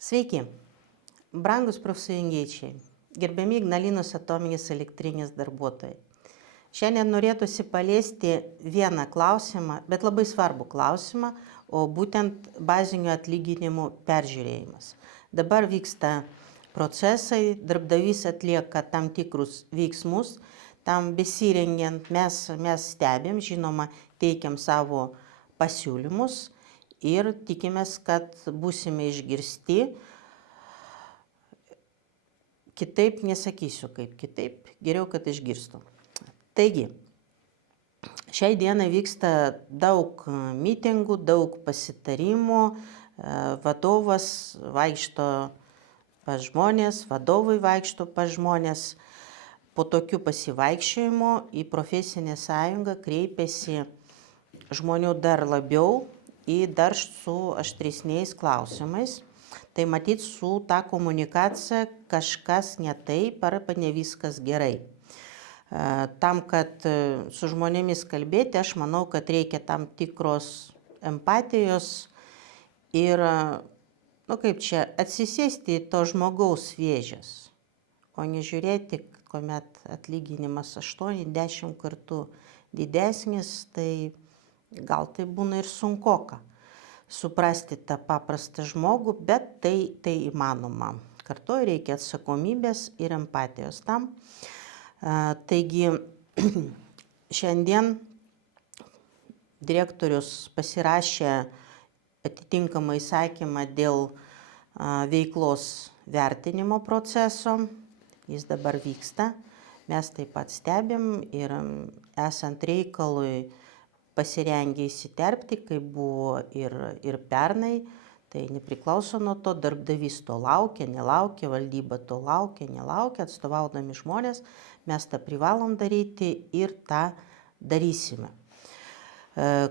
Sveiki, brangus profsąjungiečiai, gerbiami Ignalinos atominės elektrinės darbuotojai. Šiandien norėtųsi paliesti vieną klausimą, bet labai svarbų klausimą, o būtent bazinių atlyginimų peržiūrėjimas. Dabar vyksta procesai, darbdavys atlieka tam tikrus veiksmus, tam besirengiant mes stebim, žinoma, teikiam savo pasiūlymus ir tikimės, kad būsime išgirsti. Kitaip nesakysiu, kaip kitaip, geriau, kad išgirstų. Taigi, šiai dienai vyksta daug mitingų, daug pasitarimų, vadovas vaikšto pas žmonės, vadovai vaikšto pas žmonės. Po tokių pasivaikščiojimų į profesinę sąjungą kreipiasi žmonių dar labiau į dar su aštresniais klausimais. Tai matyt, su ta komunikacija kažkas ne taip arba ne viskas gerai. Tam, kad su žmonėmis kalbėti, aš manau, kad reikia tam tikros empatijos ir, atsisėsti į to žmogaus vėžes, o nežiūrėti, kuomet atlyginimas 8-10 kartų didesnis, tai gal tai būna ir sunkoka suprasti tą paprastą žmogų, bet tai įmanoma. Kartu reikia atsakomybės ir empatijos tam. Taigi, šiandien direktorius pasirašė atitinkamą įsakymą dėl veiklos vertinimo proceso. Jis dabar vyksta. Mes taip pat stebim ir esant reikalui pasirengę įsiterpti, kaip buvo ir pernai. Tai nepriklauso nuo to, darbdavys to laukia, nelaukia, valdyba to laukia, nelaukia, atstovaudami žmonės, mes tą privalom daryti ir tą darysime.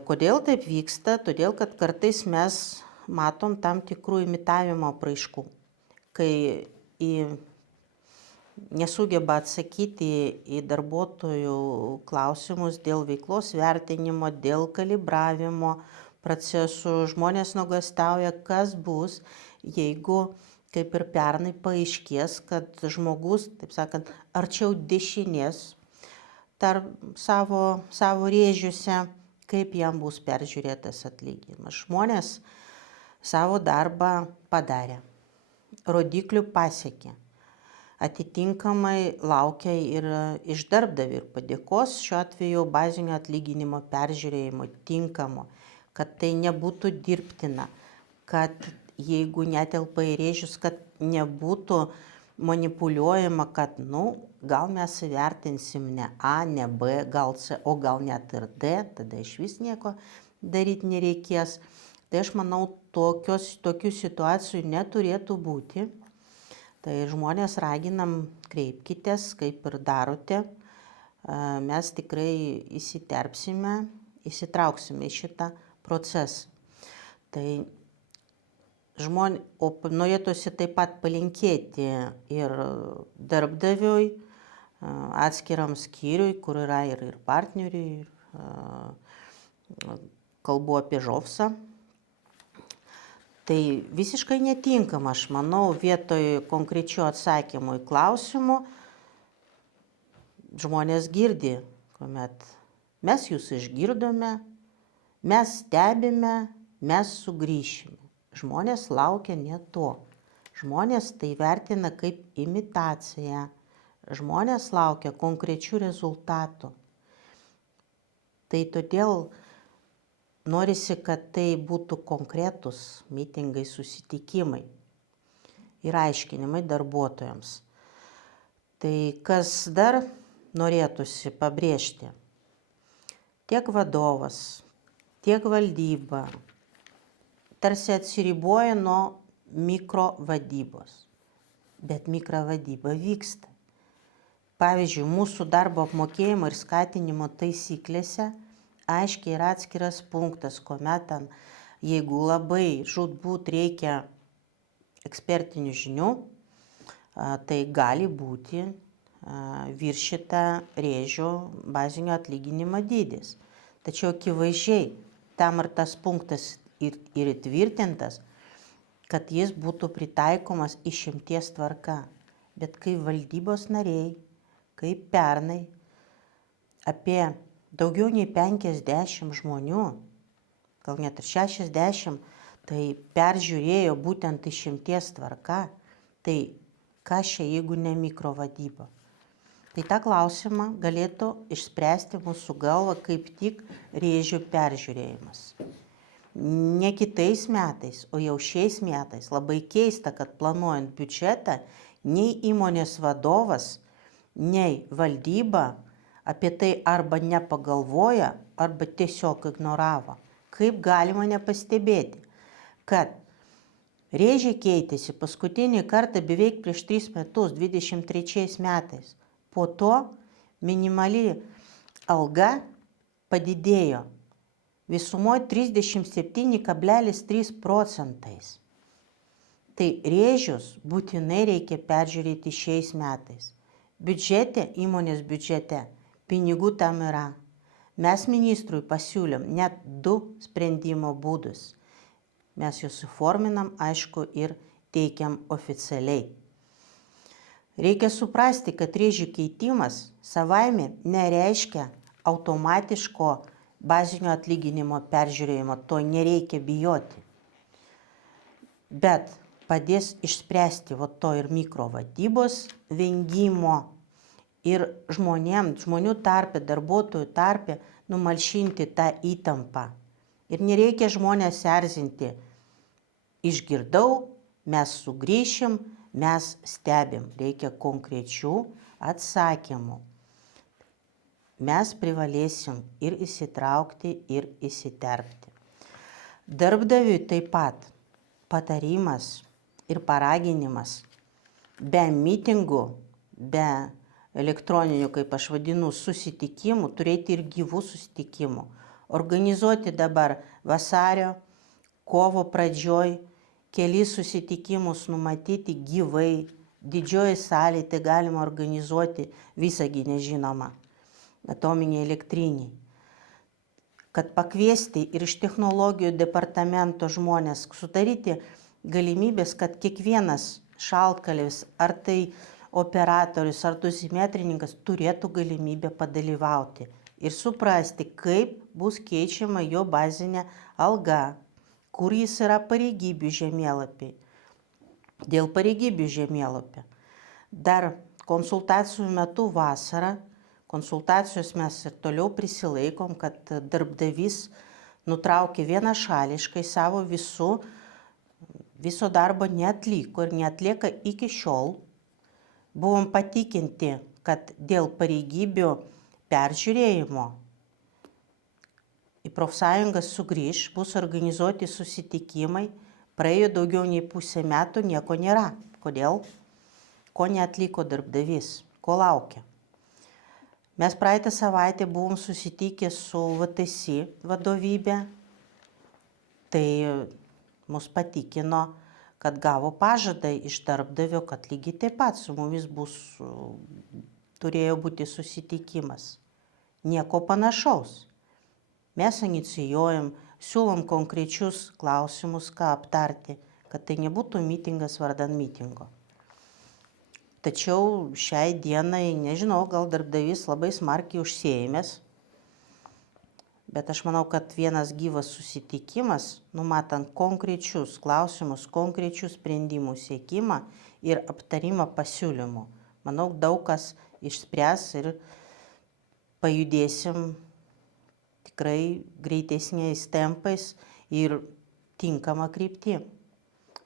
Kodėl taip vyksta? Todėl, kad kartais mes matom tam tikrų imitavimo apraiškų, kai nesugeba atsakyti į darbuotojų klausimus dėl veiklos vertinimo, dėl kalibravimo procesų. Žmonės nuogąstauja, kas bus, jeigu, kaip ir pernai, paaiškės, kad žmogus, taip sakant, arčiau dešinės tarp savo rėžiuose, kaip jam bus peržiūrėtas atlyginimas. Žmonės savo darbą padarė, rodiklių pasiekė. Atitinkamai laukia ir iš darbdavio ir padėkos, šiuo atveju bazinio atlyginimo peržiūrėjimo tinkamo, kad tai nebūtų dirbtina, kad jeigu netelpa į rėžius, kad nebūtų manipuliuojama, kad gal mes įvertinsim ne A, ne B, gal C, o gal net ir D, tada iš vis nieko daryti nereikės. Tai aš manau, tokių situacijų neturėtų būti. Tai žmonės raginam, kreipkitės, kaip ir darote. Mes tikrai įsiterpsime, įsitrauksime į šitą procesą. Tai norėtųsi taip pat palinkėti ir darbdaviui, atskiram skyriui, kur yra ir partneriui, kalbu apie Žofsą. Tai visiškai netinkama, aš manau, vietoj konkrečių atsakymų į klausimų žmonės girdi, kuomet mes jūs išgirdome, mes stebime, mes sugrįšime. Žmonės laukia ne to. Žmonės tai vertina kaip imitaciją. Žmonės laukia konkrečių rezultatų. Tai todėl norisi, kad tai būtų konkretūs mitingai, susitikimai ir aiškinimai darbuotojams. Tai kas dar norėtųsi pabrėžti? Tiek vadovas, tiek valdyba tarsi atsiriboja nuo mikrovadybos. Bet mikrovadyba vyksta. Pavyzdžiui, mūsų darbo apmokėjimo ir skatinimo taisyklėse aiškiai yra atskiras punktas, kuomet jeigu labai žūtbūt reikia ekspertinių žinių, tai gali būti viršyta rėžio bazinio atlyginimo dydis. Tačiau akivaizdžiai tam ir tas punktas ir įtvirtintas, kad jis būtų pritaikomas išimties tvarka. Bet kai valdybos nariai, kaip pernai, apie daugiau nei 50 žmonių, gal net ir 60, tai peržiūrėjo būtent išimties tvarka, tai kas čia jeigu ne mikrovadyba? Tai tą klausimą galėtų išspręsti mūsų galva kaip tik rėžių peržiūrėjimas. Ne kitais metais, o jau šiais metais. Labai keista, kad planuojant biudžetą, nei įmonės vadovas, nei valdyba apie tai arba nepagalvoja, arba tiesiog ignoravo. Kaip galima nepastebėti, kad rėžiai keitėsi paskutinį kartą beveik prieš 3 metus, 23 metais. Po to minimali alga padidėjo visumoje 37,3%. Tai rėžius būtinai reikia peržiūrėti šiais metais. Biudžete, įmonės biudžete, pinigų tam yra. Mes ministrui pasiūlėm net 2 sprendimo būdus. Mes juos suforminam, aišku, ir teikiam oficialiai. Reikia suprasti, kad rėžių keitimas savaime nereiškia automatiško bazinio atlyginimo peržiūrėjimo, to nereikia bijoti. Bet padės išspręsti to ir mikrovadybos vengimo ir žmonių tarpe, darbuotojų tarpe numalšinti tą įtampą. Ir nereikia žmonės erzinti. Išgirdau, mes sugrįšim, mes stebim. Reikia konkrečių atsakymų. Mes privalėsim ir įsitraukti, ir įsiterpti. Darbdaviui taip pat patarimas ir paraginimas be mitingų, be elektroninių, kaip aš vadinu, susitikimų, turėti ir gyvų susitikimų. Organizuoti dabar vasario, kovo pradžioj, kelis susitikimus numatyti gyvai, didžioji salė, tai galima organizuoti Visagine, žinoma, atominėje elektriniai. Kad pakviesti ir iš technologijų departamento žmonės, sudaryti galimybės, kad kiekvienas šaltkalvis, ar tai operatorius, ar dozimetrininkas turėtų galimybę padalyvauti ir suprasti, kaip bus keičiama jo bazinė alga, kur jis yra pareigybių žemėlapiai. Dėl pareigybių žemėlapio. Dar konsultacijų metu vasarą, konsultacijos mes ir toliau prisilaikom, kad darbdavys nutraukė vienašališkai savo viso darbo neatliko ir neatlieka iki šiol. Buvom patikinti, kad dėl pareigybių peržiūrėjimo į profsąjungas sugrįž, bus organizuoti susitikimai. Praėjo daugiau nei pusę metų, nieko nėra. Kodėl? Ko neatliko darbdavys? Ko laukia? Mes praeitą savaitę buvom susitikę su VTC vadovybė. Tai mus patikino, kad gavo pažadą iš darbdavio, kad lygiai taip pat su mumis turėjo būti susitikimas. Nieko panašaus. Mes inicijuojam, siūlom konkrečius klausimus, ką aptarti, kad tai nebūtų mitingas vardan mitingo. Tačiau šiai dienai, nežinau, gal darbdavys labai smarkiai užsiėmęs, bet aš manau, kad vienas gyvas susitikimas, numatant konkrečius klausimus, konkrečių sprendimų siekimą ir aptarimą pasiūlymų, manau, daug kas išspręs ir pajudėsim tikrai greitesniais tempais ir tinkama kryptim.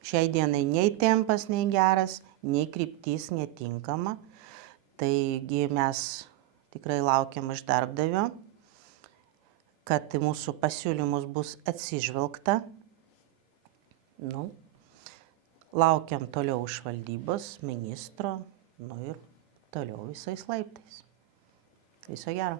Šiai dienai nei tempas, nei geras, nei kryptis netinkama. Taigi mes tikrai laukiam iš darbdavio, kad į mūsų pasiūlymus bus atsižvelgta. Laukiam toliau iš valdybos, ministro, ir toliau visais laiptais. Viso gero.